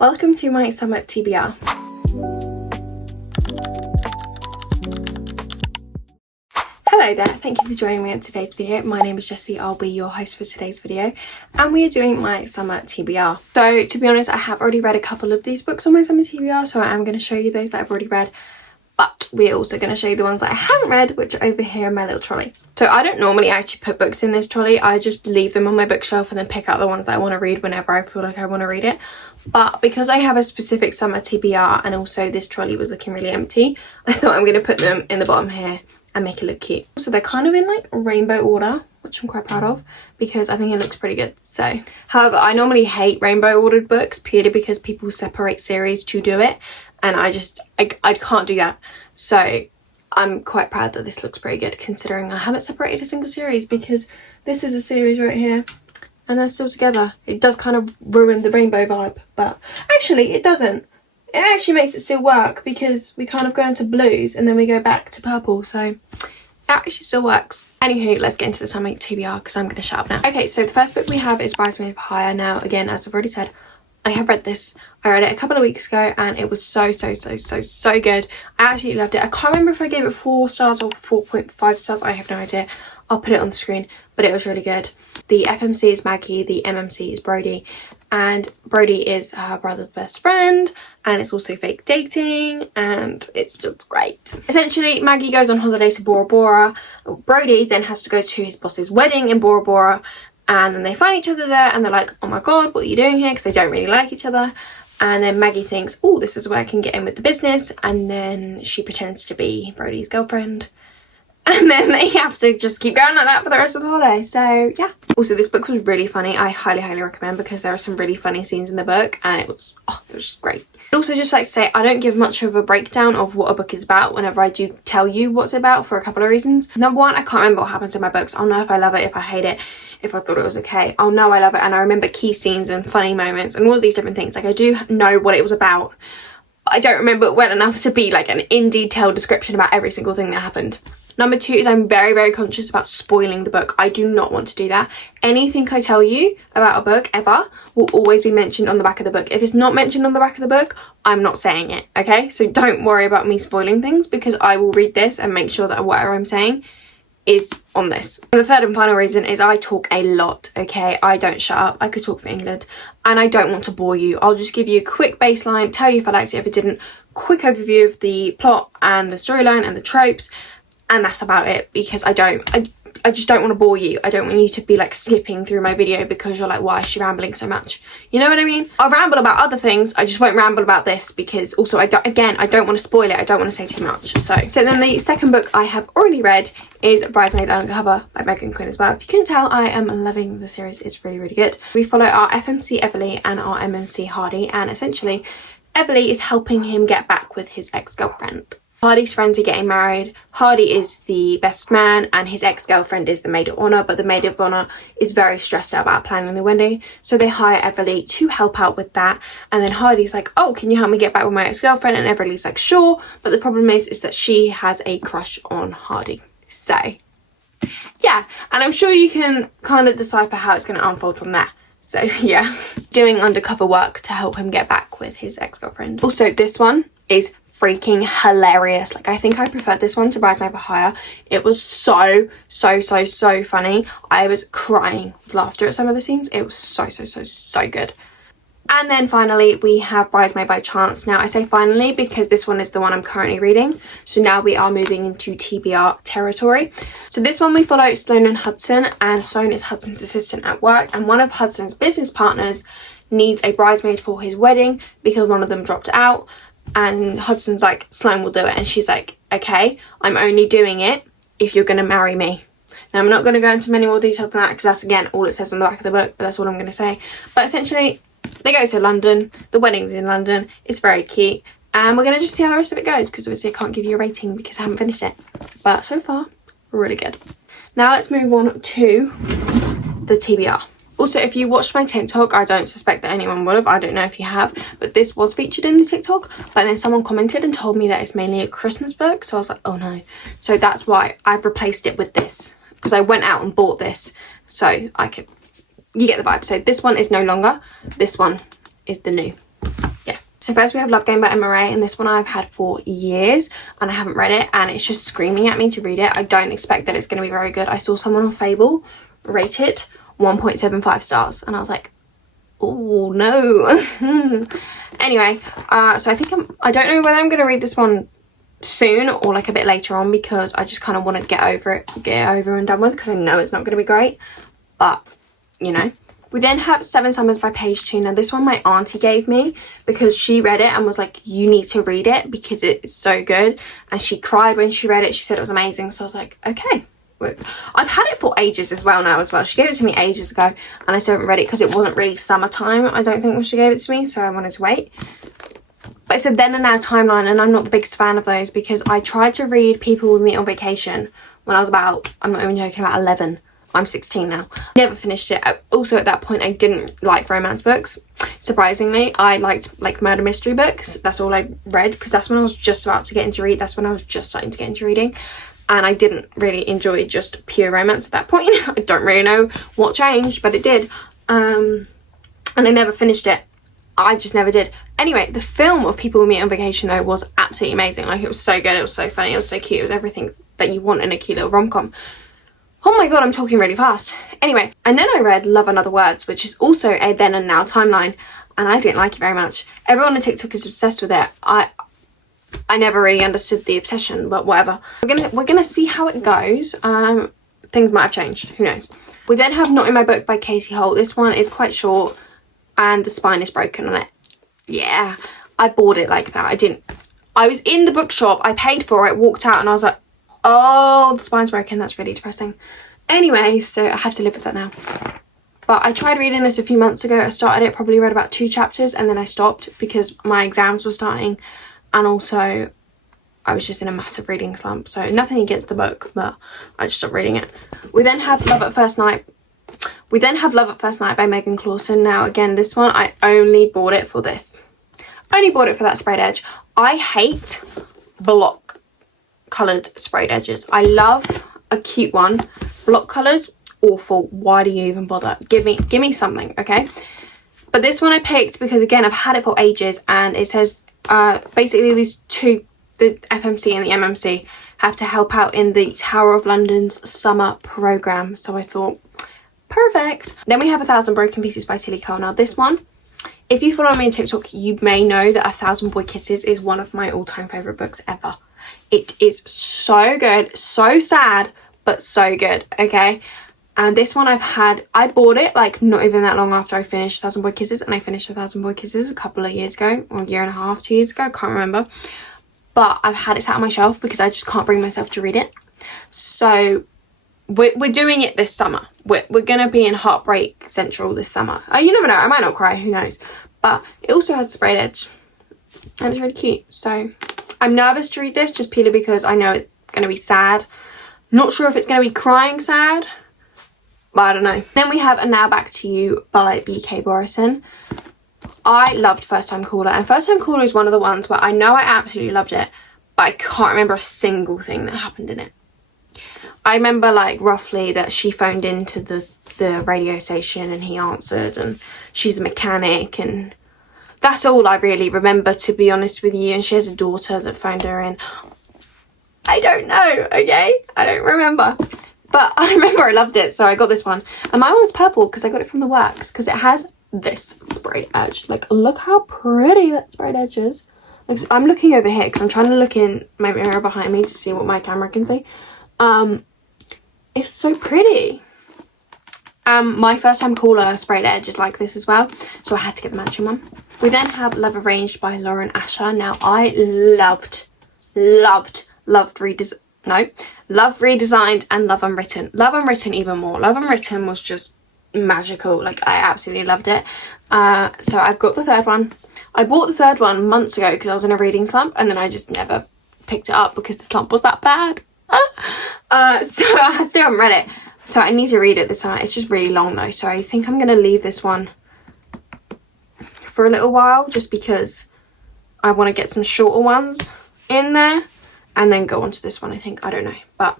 Welcome to my summer TBR. Hello there, thank you for joining me in today's video. My name is Jessie, I'll be your host for today's video and we are doing my summer TBR. So to be honest, I have already read a couple of these books on my summer TBR, so I am going to show you those that I've already read. But we're also going to show you the ones that I haven't read, which are over here in my little trolley. So I don't normally actually put books in this trolley, I just leave them on my bookshelf and then pick out the ones that I want to read whenever I feel like I want to read it. But because I have a specific summer TBR and also this trolley was looking really empty, I thought I'm going to put them in the bottom here and make it look cute. So they're kind of in like rainbow order, which I'm quite proud of because I think it looks pretty good. So, however, I normally hate rainbow ordered books purely because people separate series to do it. And I can't do that. So I'm quite proud that this looks pretty good considering I haven't separated a single series, because this is a series right here and they're still together. It does kind of ruin the rainbow vibe, but actually it doesn't. It actually makes it still work because we kind of go into blues and then we go back to purple. So it actually still works. Anywho, let's get into the summer TBR because I'm going to shut up now. Okay, so the first book we have is Bridesmaid for Hire. Now, again, as I've already said, I have read this. I read it a couple of weeks ago and it was so good. I absolutely loved it. I can't remember if I gave it 4 stars or 4.5 stars. I have no idea. I'll put it on the screen, but it was really good. The FMC is Maggie, the MMC is Brody, and Brody is her brother's best friend, and it's also fake dating, and it's just great. Essentially, Maggie goes on holiday to Bora Bora. Brody then has to go to his boss's wedding in Bora Bora, and then they find each other there and they're like, oh my god, what are you doing here? Because they don't really like each other. And then Maggie thinks, oh, this is where I can get in with the business. And then she pretends to be Brody's girlfriend. And then they have to just keep going like that for the rest of the holiday. So yeah. Also, this book was really funny. I highly recommend because there are some really funny scenes in the book and it was just great. I'd also just like to say I don't give much of a breakdown of what a book is about whenever I do tell you what's about, for a couple of reasons. Number one, I can't remember what happens in my books. I'll know if I love it, if I hate it, if I thought it was okay. I'll know I love it and I remember key scenes and funny moments and all of these different things. Like I do know what it was about, but I don't remember it well enough to be like an in detail description about every single thing that happened. Number two is I'm very conscious about spoiling the book. I do not want to do that. Anything I tell you about a book ever will always be mentioned on the back of the book. If it's not mentioned on the back of the book, I'm not saying it, okay? So don't worry about me spoiling things because I will read this and make sure that whatever I'm saying is on this. And the third and final reason is I talk a lot, okay? I don't shut up. I could talk for England and I don't want to bore you. I'll just give you a quick baseline, tell you if I liked it, if I didn't, quick overview of the plot and the storyline and the tropes. And that's about it because I just don't want to bore you. I don't want you to be like skipping through my video because you're like, why is she rambling so much? You know what I mean? I'll ramble about other things. I just won't ramble about this because also I don't want to spoil it. I don't want to say too much. So then the second book I have already read is Bridesmaid Undercover by Megan Quinn as well. If you can tell, I am loving the series. It's really good. We follow our FMC Everly and our MMC Hardy, and essentially Everly is helping him get back with his ex-girlfriend. Hardy's friends are getting married. Hardy is the best man and his ex-girlfriend is the maid of honour, but the maid of honour is very stressed out about planning the wedding, so they hire Everly to help out with that. And then Hardy's like, oh, can you help me get back with my ex-girlfriend? And Everly's like, sure, but the problem is that she has a crush on Hardy. So yeah, and I'm sure you can kind of decipher how it's going to unfold from there. So yeah, doing undercover work to help him get back with his ex-girlfriend. Also, this one is freaking hilarious. Like I think I preferred this one to Bridesmaid for Hire. It was so funny. I was crying with laughter at some of the scenes. It was so good. And then finally we have Bridesmaid by Chance. Now I say finally because this one is the one I'm currently reading, so now we are moving into TBR territory. So this one we follow Sloane and Hudson, and Sloane is Hudson's assistant at work, and one of Hudson's business partners needs a bridesmaid for his wedding because one of them dropped out. And Hudson's like, Sloane will do it. And she's like, okay, I'm only doing it if you're going to marry me. Now, I'm not going to go into many more detail than that because that's, again, all it says on the back of the book. But that's what I'm going to say. But essentially, they go to London. The wedding's in London. It's very cute. And we're going to just see how the rest of it goes because obviously I can't give you a rating because I haven't finished it. But so far, really good. Now, let's move on to the TBR. Also, if you watched my TikTok, I don't suspect that anyone would have. I don't know if you have, but this was featured in the TikTok. But then someone commented and told me that it's mainly a Christmas book. So I was like, oh no. So that's why I've replaced it with this. Because I went out and bought this. So I could, you get the vibe. So this one is no longer. This one is the new. So first we have Love Game by Emma Ray, and this one I've had for years and I haven't read it, and it's just screaming at me to read it. I don't expect that it's going to be very good. I saw someone on Fable rate it 1.75 stars and I was like, oh no. Anyway, so I don't know whether I'm going to read this one soon or like a bit later on, because I just kind of want to get it over and done with, because I know it's not going to be great, but you know. We then have Seven Summers by Paige Tuna. This one my auntie gave me because she read it and was like, you need to read it because it's so good. And she cried when she read it. She said it was amazing. So I was like, okay. I've had it for ages as well. She gave it to me ages ago and I still haven't read it because it wasn't really summertime, I don't think, when she gave it to me. So I wanted to wait. But it's a then and now timeline, and I'm not the biggest fan of those because I tried to read People With Me on Vacation when I was about, I'm not even joking, about 11. I'm 16 now. Never finished it. Also at that point I didn't like romance books. Surprisingly, I liked like murder mystery books. That's all I read because that's when I was just about to get into read. That's when I was just starting to get into reading. And I didn't really enjoy just pure romance at that point. I don't really know what changed, but it did. And I never finished it. I just never did. Anyway, the film of People With Me on Vacation though was absolutely amazing. Like, it was so good, it was so funny, it was so cute, it was everything that you want in a cute little rom-com. Oh my god, I'm talking really fast. Anyway, and then I read Love and Other Words, which is also a then and now timeline, and I didn't like it very much. Everyone on TikTok is obsessed with it. I never really understood the obsession, but whatever. We're gonna see how it goes. Things might have changed, who knows. We then have Not In My Book by Katie Holt. This one is quite short and the spine is broken on it. Yeah, I bought it like that. I was in the bookshop, I paid for it, walked out, and I was like, oh, the spine's broken. That's really depressing. Anyway, so I have to live with that now. But I tried reading this a few months ago. I started it, probably read about 2 chapters, and then I stopped because my exams were starting, and also I was just in a massive reading slump. So nothing against the book, but I just stopped reading it. We then have Love at First Night by Megan Clawson. Now again, this one I only bought it for this. Only bought it for that sprayed edge. I hate block coloured sprayed edges. I love a cute one. Block coloured, awful. Why do you even bother? Give me something, okay? But this one I picked because again I've had it for ages, and it says basically these two, the FMC and the MMC, have to help out in the Tower of London's summer programme. So I thought, perfect. Then we have 1,000 Broken Pieces by Tilly Cole. Now this one, if you follow me on TikTok, you may know that 1,000 Boy Kisses is one of my all-time favourite books ever. It is so good, so sad, but so good, okay? And this one I bought it like not even that long after I finished 1,000 Boy Kisses, and I finished 1,000 Boy Kisses a couple of years ago, or a year and a half, 2 years ago, I can't remember. But I've had it sat on my shelf because I just can't bring myself to read it. So we're doing it this summer. We're going to be in Heartbreak Central this summer. You never know, I might not cry, who knows. But it also has a sprayed edge, and it's really cute. So I'm nervous to read this just purely because I know it's going to be sad. Not sure if it's going to be crying sad, but I don't know. Then we have A Now Back to You by B.K. Borison. I loved First Time Caller, and First Time Caller is one of the ones where I know I absolutely loved it, but I can't remember a single thing that happened in it. I remember like roughly that she phoned into the radio station and he answered, and she's a mechanic, and that's all I really remember, to be honest with you. And she has a daughter that phoned her in. I don't know, okay? I don't remember. But I remember I loved it, so I got this one. And my one's purple because I got it from the works, because it has this sprayed edge. Like, look how pretty that sprayed edge is. Like, so I'm looking over here because I'm trying to look in my mirror behind me to see what my camera can see. It's so pretty. My First Time Caller sprayed edge is like this as well, so I had to get the matching one. We then have Love Arranged by Lauren Asher. Now I loved Love Redesigned and Love Unwritten. Love Unwritten even more. Love Unwritten was just magical. Like, I absolutely loved it. So I've got the third one. I bought the third one months ago because I was in a reading slump, and then I just never picked it up because the slump was that bad. So I still haven't read it. So I need to read it this time. It's just really long though, so I think I'm going to leave this one for a little while, just because I want to get some shorter ones in there and then go on to this one, I think. I don't know, but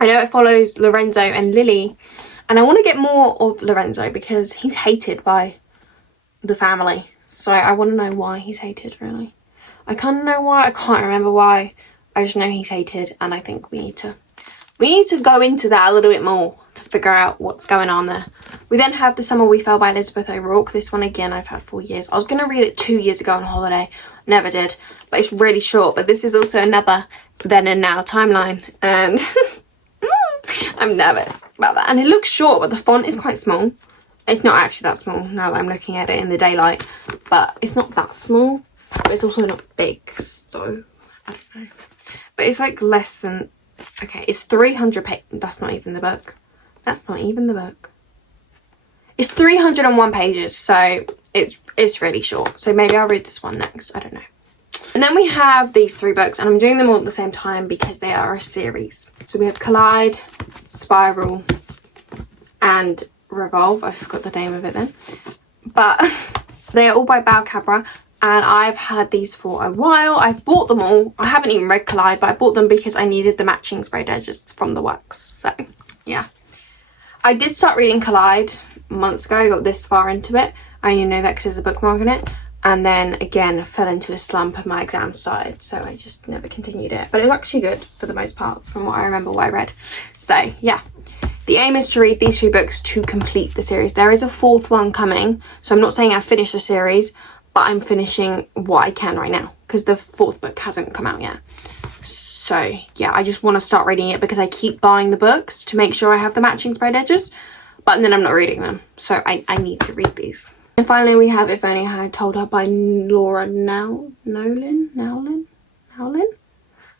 I know it follows Lorenzo and Lily, and I want to get more of Lorenzo because he's hated by the family. So I want to know why he's hated, really. I kind of know why. I can't remember why. I just know he's hated, and I think we need to go into that a little bit more to figure out what's going on there. We then have The Summer We Fell by Elizabeth O'Rourke. This one, again, I've had for years. I was going to read it 2 years ago on holiday. Never did. But it's really short. But this is also another then and now timeline. And I'm nervous about that. And it looks short, but the font is quite small. It's not actually that small now that I'm looking at it in the daylight. But it's not that small. But it's also not big. So, I don't know. But it's like less than... Okay, it's 300 pages. That's not even the book. That's not even the book. It's 301 pages, so it's really short. So maybe I'll read this one next. I don't know. And then we have these 3 books, and I'm doing them all at the same time because they are a series. So we have Collide, Spiral, and Revolve. I forgot the name of it then. But they are all by Bao Cabra. And I've had these for a while. I've bought them all. I haven't even read Collide, but I bought them because I needed the matching sprayed edges from the works. So, yeah. I did start reading Collide months ago. I got this far into it. I only know that because there's a bookmark in it. And then, again, I fell into a slump and my exam started. So, I just never continued it. But it was actually good for the most part from what I remember what I read. So, yeah. The aim is to read these 3 books to complete the series. There is a 4th one coming. So, I'm not saying I've finished the series. But I'm finishing what I can right now because the 4th book hasn't come out yet. So, yeah, I just want to start reading it because I keep buying the books to make sure I have the matching sprayed edges. But then I'm not reading them. So, I need to read these. And finally, we have If Only I Had Told Her by Laura Nowlin.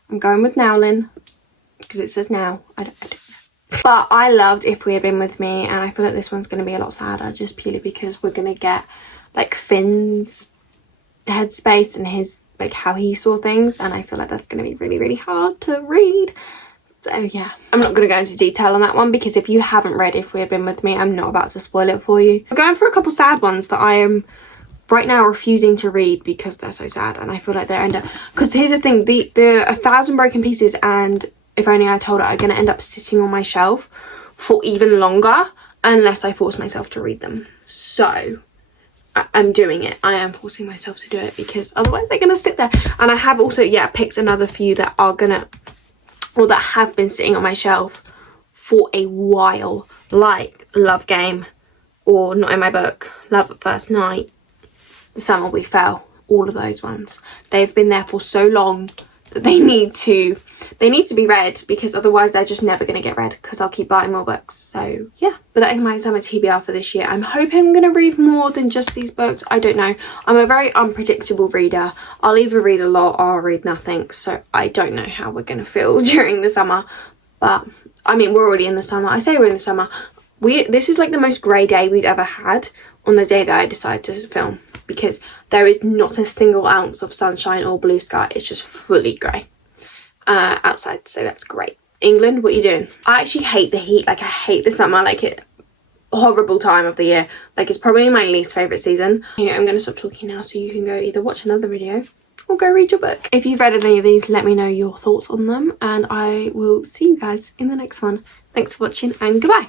I'm going with Nowlin because it says now. I don't know. But I loved If We Had Been With Me, and I feel like this one's going to be a lot sadder just purely because we're going to get like Finn's headspace and his like how he saw things, and I feel like that's going to be really, really hard to read. So yeah, I'm not going to go into detail on that one because if you haven't read If We Had Been With Me, I'm not about to spoil it for you. I'm going for a couple sad ones that I am right now refusing to read because they're so sad, and I feel like they're end up, because here's the thing, the 1,000 Broken Pieces and If Only I Told Her are going to end up sitting on my shelf for even longer unless I force myself to read them. So I'm doing it. I am forcing myself to do it because otherwise they're going to sit there. And I have also, yeah, picked another few that are going to, or that have been sitting on my shelf for a while. Like Love Game or Not In My Book, Love at First Night, The Summer We Fell. All of those ones. They've been there for so long that they need to be read because otherwise they're just never going to get read because I'll keep buying more books. So yeah, but that is my summer TBR for this year. I'm hoping I'm going to read more than just these books. I don't know. I'm a very unpredictable reader. I'll either read a lot or I'll read nothing. So I don't know how we're going to feel during the summer. But I mean, we're already in the summer. I say we're in the summer. This is like the most grey day we've ever had on the day that I decided to film, because there is not a single ounce of sunshine or blue sky. It's just fully grey outside, so that's great. England, what are you doing? I actually hate the heat. Like, I hate the summer. Like, horrible time of the year. Like, it's probably my least favourite season. Yeah, I'm going to stop talking now so you can go either watch another video or go read your book. If you've read any of these, let me know your thoughts on them, and I will see you guys in the next one. Thanks for watching, and goodbye.